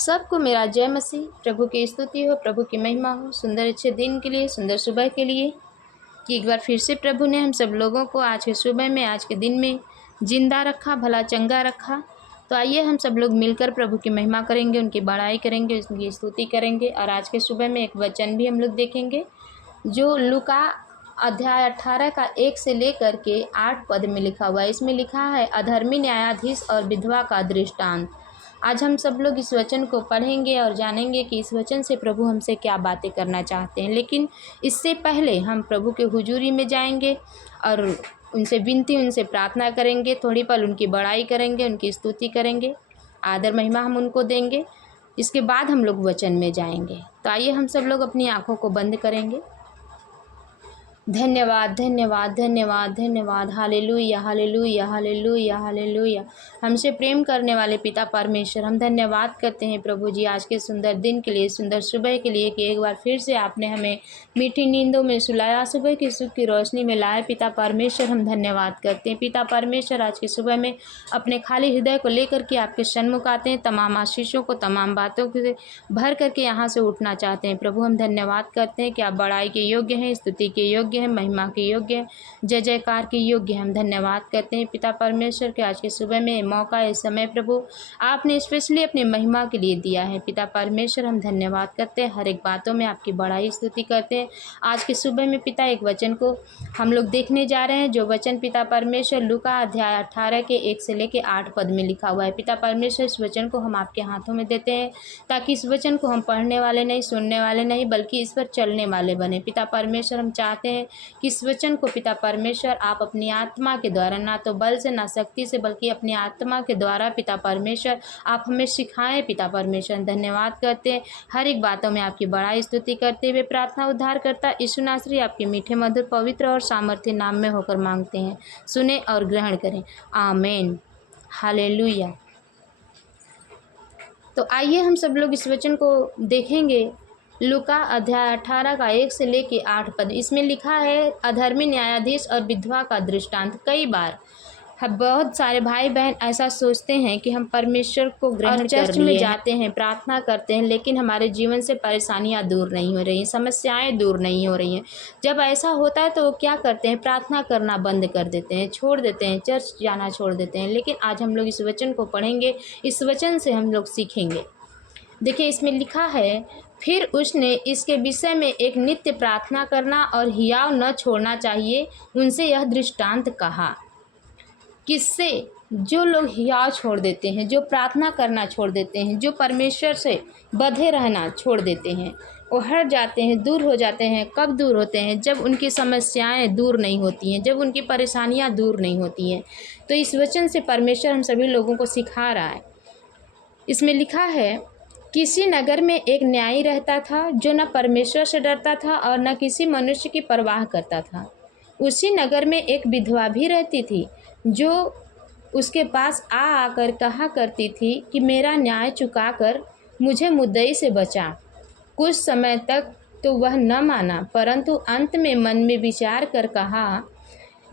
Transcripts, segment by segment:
सबको मेरा जय मसीह। प्रभु की स्तुति हो, प्रभु की महिमा हो। सुंदर अच्छे दिन के लिए, सुंदर सुबह के लिए कि एक बार फिर से प्रभु ने हम सब लोगों को आज के सुबह में, आज के दिन में जिंदा रखा, भला चंगा रखा। तो आइए हम सब लोग मिलकर प्रभु की महिमा करेंगे, उनकी बड़ाई करेंगे, उनकी स्तुति करेंगे। और आज के सुबह में एक वचन भी हम लोग देखेंगे जो लूका अध्याय 18 का 1 से लेकर के 8 पद में लिखा हुआ है। इसमें लिखा है, अधर्मी न्यायाधीश और विधवा का दृष्टांत। आज हम सब लोग इस वचन को पढ़ेंगे और जानेंगे कि इस वचन से प्रभु हमसे क्या बातें करना चाहते हैं। लेकिन इससे पहले हम प्रभु के हुजूरी में जाएंगे और उनसे विनती, उनसे प्रार्थना करेंगे। थोड़ी पल उनकी बड़ाई करेंगे, उनकी स्तुति करेंगे, आदर महिमा हम उनको देंगे। इसके बाद हम लोग वचन में जाएंगे। तो आइए हम सब लोग अपनी आँखों को बंद करेंगे। धन्यवाद, धन्यवाद, धन्यवाद, धन्यवाद। Hallelujah, hallelujah, hallelujah, hallelujah. हमसे प्रेम करने वाले पिता परमेश्वर, हम धन्यवाद करते हैं प्रभु जी आज के सुंदर दिन के लिए, सुंदर सुबह के लिए कि एक बार फिर से आपने हमें मीठी नींदों में सुलाया, सुबह की सुख की रोशनी में लाए। पिता परमेश्वर, हम धन्यवाद करते हैं। पिता परमेश्वर, आज के सुबह में अपने खाली हृदय को लेकर के आपके सन्मुख आते हैं। तमाम आशीषों को, तमाम बातों से भर करके यहाँ से उठना चाहते हैं। प्रभु हम धन्यवाद करते हैं कि आप बड़ाई के योग्य हैं, स्तुति के योग्य है, महिमा के योग्य है, जय जयकार के योग्य है। हम धन्यवाद करते हैं पिता परमेश्वर के आज के सुबह में मौका, इस समय प्रभु आपने स्पेशली अपनी महिमा के लिए दिया है। पिता परमेश्वर, हम धन्यवाद करते हैं, हर एक बातों में आपकी बड़ाई स्तुति करते हैं। आज के सुबह में पिता एक वचन को हम लोग देखने जा रहे हैं, जो वचन पिता परमेश्वर लूका अध्याय 18 के 1 से लेके 8 पद में लिखा हुआ है। पिता परमेश्वर, इस वचन को हम आपके हाथों में देते हैं ताकि इस वचन को हम पढ़ने वाले नहीं, सुनने वाले नहीं, बल्कि इस पर चलने वाले बने। पिता परमेश्वर, हम चाहते हैं कि इस वचन को पिता परमेश्वर आप अपनी आत्मा के द्वारा, ना तो बल से ना शक्ति से, बल्कि अपनी आत्मा के द्वारा पिता परमेश्वर आप हमें सिखाएं। पिता परमेश्वर, धन्यवाद करते हैं, हर एक बातों में आपकी बड़ाई स्तुति करते हुए प्रार्थना उद्धार करता यीशु नासरी आपके मीठे मधुर पवित्र और सामर्थ्य नाम में होकर मांगते हैं। सुने और ग्रहण करें, आमीन, हालेलुया। तो आइए हम सब लोग इस वचन को देखेंगे। लूका अध्याय 18 का 1 से लेके 8 पद, इसमें लिखा है, अधर्मी न्यायाधीश और विधवा का दृष्टांत। कई बार बहुत सारे भाई बहन ऐसा सोचते हैं कि हम परमेश्वर को ग्रहण चर्च में जाते हैं, प्रार्थना करते हैं, लेकिन हमारे जीवन से परेशानियां दूर नहीं हो रही हैं, समस्याएं दूर नहीं हो रही हैं। जब ऐसा होता है तो वो क्या करते हैं, प्रार्थना करना बंद कर देते हैं, छोड़ देते हैं, चर्च जाना छोड़ देते हैं। लेकिन आज हम लोग इस वचन को पढ़ेंगे, इस वचन से हम लोग सीखेंगे। देखिए, इसमें लिखा है, फिर उसने इसके विषय में एक नित्य प्रार्थना करना और हियाव न छोड़ना चाहिए उनसे यह दृष्टांत कहा। किससे? जो लोग हियाव छोड़ देते हैं, जो प्रार्थना करना छोड़ देते हैं, जो परमेश्वर से बंधे रहना छोड़ देते हैं, वो हट जाते हैं, दूर हो जाते हैं। कब दूर होते हैं? जब उनकी समस्याएं दूर नहीं होती हैं, जब उनकी परेशानियां दूर नहीं होती हैं। तो इस वचन से परमेश्वर हम सभी लोगों को सिखा रहा है। इसमें लिखा है, किसी नगर में एक न्यायी रहता था जो न परमेश्वर से डरता था और न किसी मनुष्य की परवाह करता था। उसी नगर में एक विधवा भी रहती थी जो उसके पास आकर कहा करती थी कि मेरा न्याय चुकाकर मुझे मुद्दई से बचा। कुछ समय तक तो वह न माना, परंतु अंत में मन में विचार कर कहा,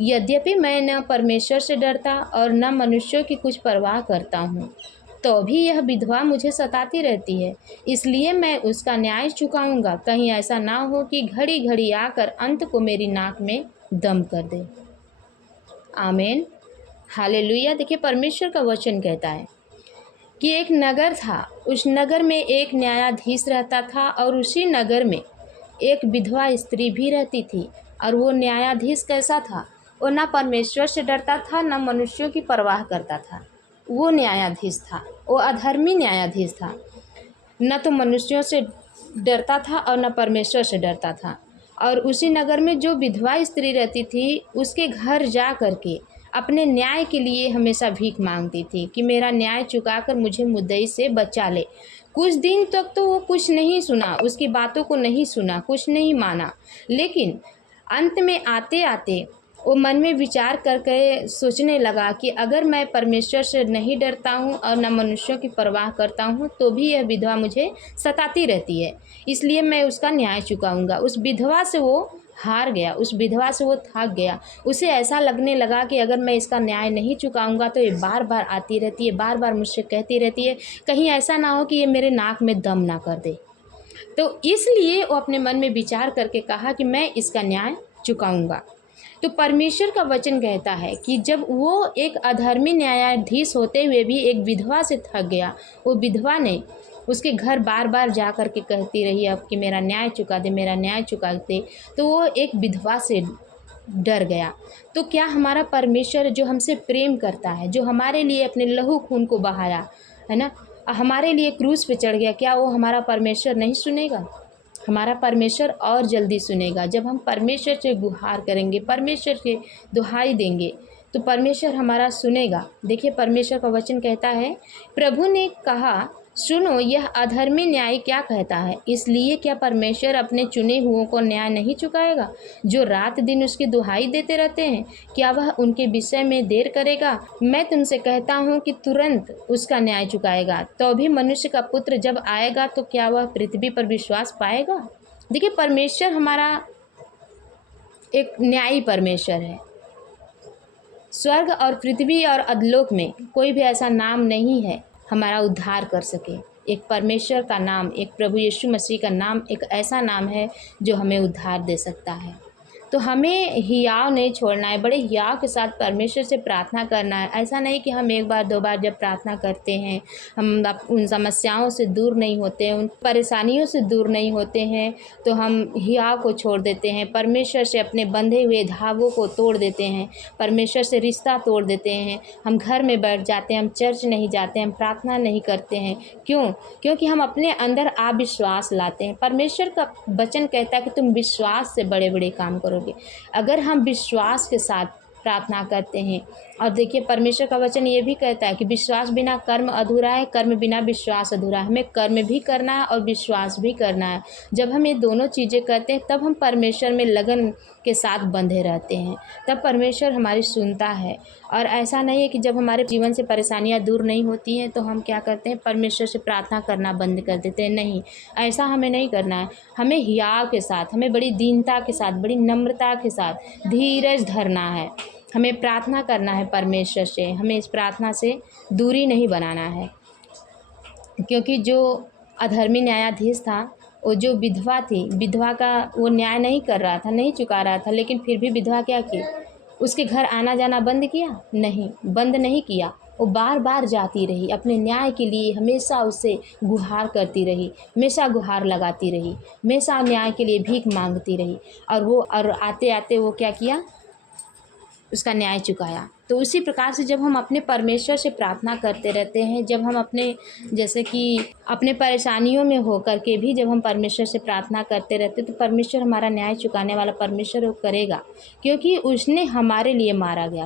यद्यपि मैं न परमेश्वर से डरता और न मनुष्यों की कुछ परवाह करता हूँ, तो भी यह विधवा मुझे सताती रहती है, इसलिए मैं उसका न्याय चुकाऊंगा। कहीं ऐसा ना हो कि घड़ी घड़ी आकर अंत को मेरी नाक में दम कर दे। आमीन, हालेलुया। देखिए, परमेश्वर का वचन कहता है कि एक नगर था, उस नगर में एक न्यायाधीश रहता था और उसी नगर में एक विधवा स्त्री भी रहती थी। और वो न्यायाधीश कैसा था? वो ना परमेश्वर से डरता था, ना मनुष्यों की परवाह करता था। वो न्यायाधीश था, वो अधर्मी न्यायाधीश था, न तो मनुष्यों से डरता था और न परमेश्वर से डरता था। और उसी नगर में जो विधवा स्त्री रहती थी, उसके घर जा कर के अपने न्याय के लिए हमेशा भीख मांगती थी कि मेरा न्याय चुकाकर मुझे मुद्दई से बचा ले। कुछ दिन तक तो वो कुछ नहीं सुना, उसकी बातों को नहीं सुना, कुछ नहीं माना। लेकिन अंत में आते आते वो मन में विचार करके सोचने लगा कि अगर मैं परमेश्वर से नहीं डरता हूँ और न मनुष्यों की परवाह करता हूँ, तो भी यह विधवा मुझे सताती रहती है, इसलिए मैं उसका न्याय चुकाऊंगा। उस विधवा से वो हार गया, उस विधवा से वो थक गया। उसे ऐसा लगने लगा कि अगर मैं इसका न्याय नहीं चुकाऊंगा तो ये बार बार आती रहती है, बार बार मुझसे कहती रहती है, कहीं ऐसा ना हो कि ये मेरे नाक में दम ना कर दे। तो इसलिए वो अपने मन में विचार करके कहा कि मैं इसका न्याय चुकाऊंगा। तो परमेश्वर का वचन कहता है कि जब वो एक अधर्मी न्यायाधीश होते हुए भी एक विधवा से थक गया, वो विधवा ने उसके घर बार बार जा कर के कहती रही अब कि मेरा न्याय चुका दे, मेरा न्याय चुका दे, तो वो एक विधवा से डर गया। तो क्या हमारा परमेश्वर जो हमसे प्रेम करता है, जो हमारे लिए अपने लहू खून को बहाया है ना, हमारे लिए क्रूस पे चढ़ गया, क्या वो हमारा परमेश्वर नहीं सुनेगा? हमारा परमेश्वर और जल्दी सुनेगा। जब हम परमेश्वर से गुहार करेंगे, परमेश्वर से दुहाई देंगे, तो परमेश्वर हमारा सुनेगा। देखिए परमेश्वर का वचन कहता है, प्रभु ने कहा सुनो यह अधर्मी न्याय क्या कहता है, इसलिए क्या परमेश्वर अपने चुने हुओं को न्याय नहीं चुकाएगा जो रात दिन उसकी दुहाई देते रहते हैं? क्या वह उनके विषय में देर करेगा? मैं तुमसे कहता हूँ कि तुरंत उसका न्याय चुकाएगा। तो भी मनुष्य का पुत्र जब आएगा तो क्या वह पृथ्वी पर विश्वास पाएगा? देखिए परमेश्वर हमारा एक न्यायी परमेश्वर है। स्वर्ग और पृथ्वी और अधलोक में कोई भी ऐसा नाम नहीं है हमारा उद्धार कर सके। एक परमेश्वर का नाम, एक प्रभु यीशु मसीह का नाम एक ऐसा नाम है जो हमें उद्धार दे सकता है। तो हमें हियाव नहीं छोड़ना है, बड़े हियाव के साथ परमेश्वर से प्रार्थना करना है। ऐसा नहीं कि हम एक बार दो बार जब प्रार्थना करते हैं हम उन समस्याओं से दूर नहीं होते हैं, उन परेशानियों से दूर नहीं होते हैं तो हम हियाव को छोड़ देते हैं, परमेश्वर से अपने बंधे हुए धागों को तोड़ देते हैं, परमेश्वर से रिश्ता तोड़ देते हैं। हम घर में बैठ जाते हैं, हम चर्च नहीं जाते, हम प्रार्थना नहीं करते हैं। क्यों? क्योंकि हम अपने अंदर अविश्वास लाते हैं। परमेश्वर का वचन कहता है कि तुम विश्वास से बड़े बड़े काम करो। अगर हम विश्वास के साथ प्रार्थना करते हैं, और देखिए परमेश्वर का वचन ये भी कहता है कि विश्वास बिना कर्म अधूरा है, कर्म बिना विश्वास अधूरा है। हमें कर्म भी करना है और विश्वास भी करना है। जब हम ये दोनों चीज़ें करते हैं तब हम परमेश्वर में लगन के साथ बंधे रहते हैं, तब परमेश्वर हमारी सुनता है। और ऐसा नहीं है कि जब हमारे जीवन से परेशानियां दूर नहीं होती हैं तो हम क्या करते हैं, परमेश्वर से प्रार्थना करना बंद कर देते हैं। नहीं, ऐसा हमें नहीं करना है। हमें हियाव के साथ, हमें बड़ी दीनता के साथ, बड़ी नम्रता के साथ धीरज धरना है। हमें प्रार्थना करना है परमेश्वर से, हमें इस प्रार्थना से दूरी नहीं बनाना है। क्योंकि जो अधर्मी न्यायाधीश था, वो जो विधवा थी, विधवा का वो न्याय नहीं कर रहा था, नहीं चुका रहा था, लेकिन फिर भी विधवा क्या की, उसके घर आना जाना बंद किया? नहीं, बंद नहीं किया। वो बार बार जाती रही, अपने न्याय के लिए हमेशा उससे गुहार करती रही, हमेशा गुहार लगाती रही, हमेशा न्याय के लिए भीख मांगती रही। और आते आते वो क्या किया, उसका न्याय चुकाया। तो उसी प्रकार से जब हम अपने परमेश्वर से प्रार्थना करते रहते हैं, जब हम अपने जैसे कि अपने परेशानियों में हो कर के भी जब हम परमेश्वर से प्रार्थना करते रहते हैं तो परमेश्वर हमारा न्याय चुकाने वाला परमेश्वर वो करेगा। क्योंकि उसने हमारे लिए मारा गया,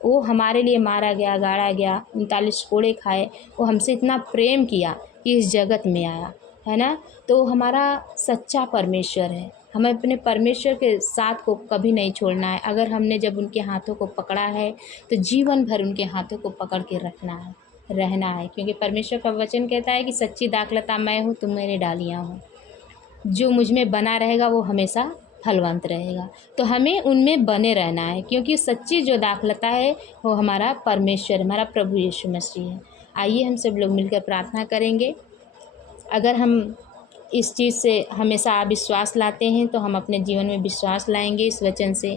वो हमारे लिए मारा गया, गाड़ा गया, 39 कोड़े खाए। वो हमसे इतना प्रेम किया कि इस जगत में आया, है ना। तो हमारा सच्चा परमेश्वर है। हमें अपने परमेश्वर के साथ को कभी नहीं छोड़ना है। अगर हमने जब उनके हाथों को पकड़ा है तो जीवन भर उनके हाथों को पकड़ के रखना है, रहना है। क्योंकि परमेश्वर का वचन कहता है कि सच्ची दाखलता मैं हूँ, तुम मेरी डालियाँ हो। जो मुझ में बना रहेगा वो हमेशा फलवंत रहेगा। तो हमें उनमें बने रहना है, क्योंकि सच्ची जो दाखलता है वो हमारा परमेश्वर, हमारा प्रभु यीशु मसीह है। आइए हम सब लोग मिलकर प्रार्थना करेंगे। अगर हम इस चीज़ से हमेशा अविश्वास लाते हैं तो हम अपने जीवन में विश्वास लाएंगे। इस वचन से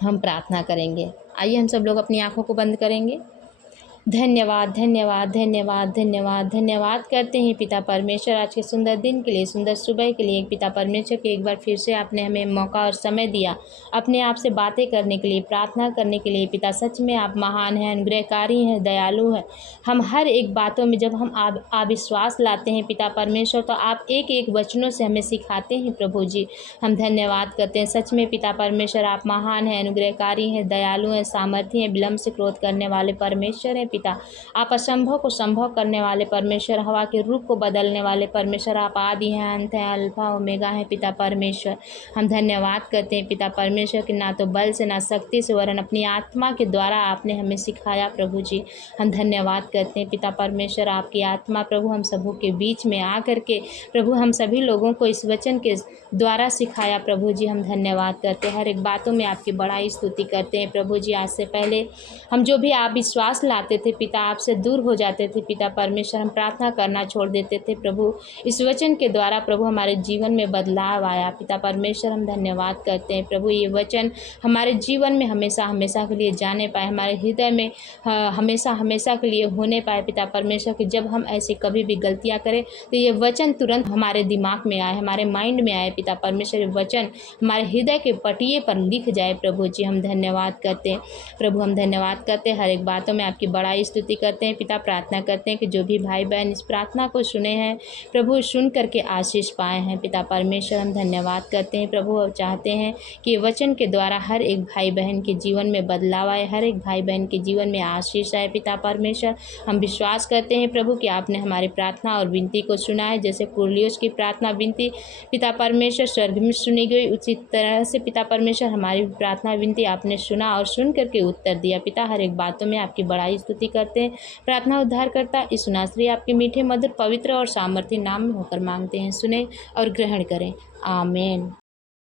हम प्रार्थना करेंगे। आइए हम सब लोग अपनी आंखों को बंद करेंगे। धन्यवाद धन्यवाद धन्यवाद धन्यवाद धन्यवाद करते हैं पिता परमेश्वर आज के सुंदर दिन के लिए, सुंदर सुबह के लिए। पिता परमेश्वर के एक बार फिर से आपने हमें मौका और समय दिया अपने आप से बातें करने के लिए, प्रार्थना करने के लिए। पिता सच में आप महान हैं, अनुग्रहकारी हैं, दयालु हैं। हम हर एक बातों में जब हम अविश्वास लाते हैं पिता परमेश्वर तो आप एक एक वचनों से हमें सिखाते हैं प्रभु जी। हम धन्यवाद करते हैं। सच में पिता परमेश्वर आप महान हैं, अनुग्रहकारी हैं, दयालु हैं, सामर्थी हैं, विलम्ब से क्रोध करने वाले परमेश्वर हैं पिता। आप असंभव को संभव करने वाले परमेश्वर, हवा के रूप को बदलने वाले परमेश्वर, आप आदि हैं, अंत हैं, अल्फा ओमेगा हैं पिता परमेश्वर। हम धन्यवाद करते हैं पिता परमेश्वर कि ना तो बल से ना शक्ति से वरन अपनी आत्मा के द्वारा आपने हमें सिखाया प्रभु जी। हम धन्यवाद करते हैं पिता परमेश्वर, आपकी आत्मा प्रभु हम सबों के बीच में आ करके प्रभु हम सभी लोगों को इस वचन के द्वारा सिखाया प्रभु जी। हम धन्यवाद करते हैं, हर एक बातों में आपकी बड़ाई स्तुति करते हैं प्रभु जी। आज से पहले हम जो भी आप विश्वास लाते थे पिता, आपसे दूर हो जाते थे पिता परमेश्वर, हम प्रार्थना करना छोड़ देते थे प्रभु। इस वचन के द्वारा प्रभु हमारे जीवन में बदलाव आया पिता परमेश्वर। हम धन्यवाद करते हैं प्रभु, ये वचन हमारे जीवन में हमेशा हमेशा के लिए जाने पाए, हमारे हृदय में हमेशा हमेशा के लिए होने पाए पिता परमेश्वर कि जब हम ऐसी कभी भी गलतियाँ करें तो ये वचन तुरंत हमारे दिमाग में आए, हमारे माइंड में आए पिता परमेश्वर। ये वचन हमारे हृदय के पटिए पर लिख जाए प्रभु जी। हम धन्यवाद करते हैं प्रभु, हम धन्यवाद करते हैं, हर एक बातों में आपकी बड़ाई स्तुति करते हैं पिता। प्रार्थना करते हैं कि जो भी भाई बहन इस प्रार्थना को सुने हैं प्रभु, सुन करके आशीष पाए हैं पिता परमेश्वर। हम धन्यवाद करते हैं प्रभु और चाहते हैं कि वचन के द्वारा हर एक भाई बहन के जीवन में बदलाव आए, हर एक भाई बहन के जीवन में आशीष आए पिता परमेश्वर। हम विश्वास करते हैं प्रभु कि आपने हमारी प्रार्थना और विनती को सुना है, जैसे कुरलियोस की प्रार्थना विनती पिता परमेश्वर स्वर्ग में सुनी गई, उसी तरह से पिता परमेश्वर हमारी प्रार्थना विनती आपने सुना और सुन करके उत्तर दिया पिता। हर एक बातों में आपकी बड़ाई स्तुति करते हैं। प्रार्थना उद्धार करता इस नासरी आपके मीठे मधुर पवित्र और सामर्थ्य नाम में होकर मांगते हैं, सुने और ग्रहण करें, आमीन।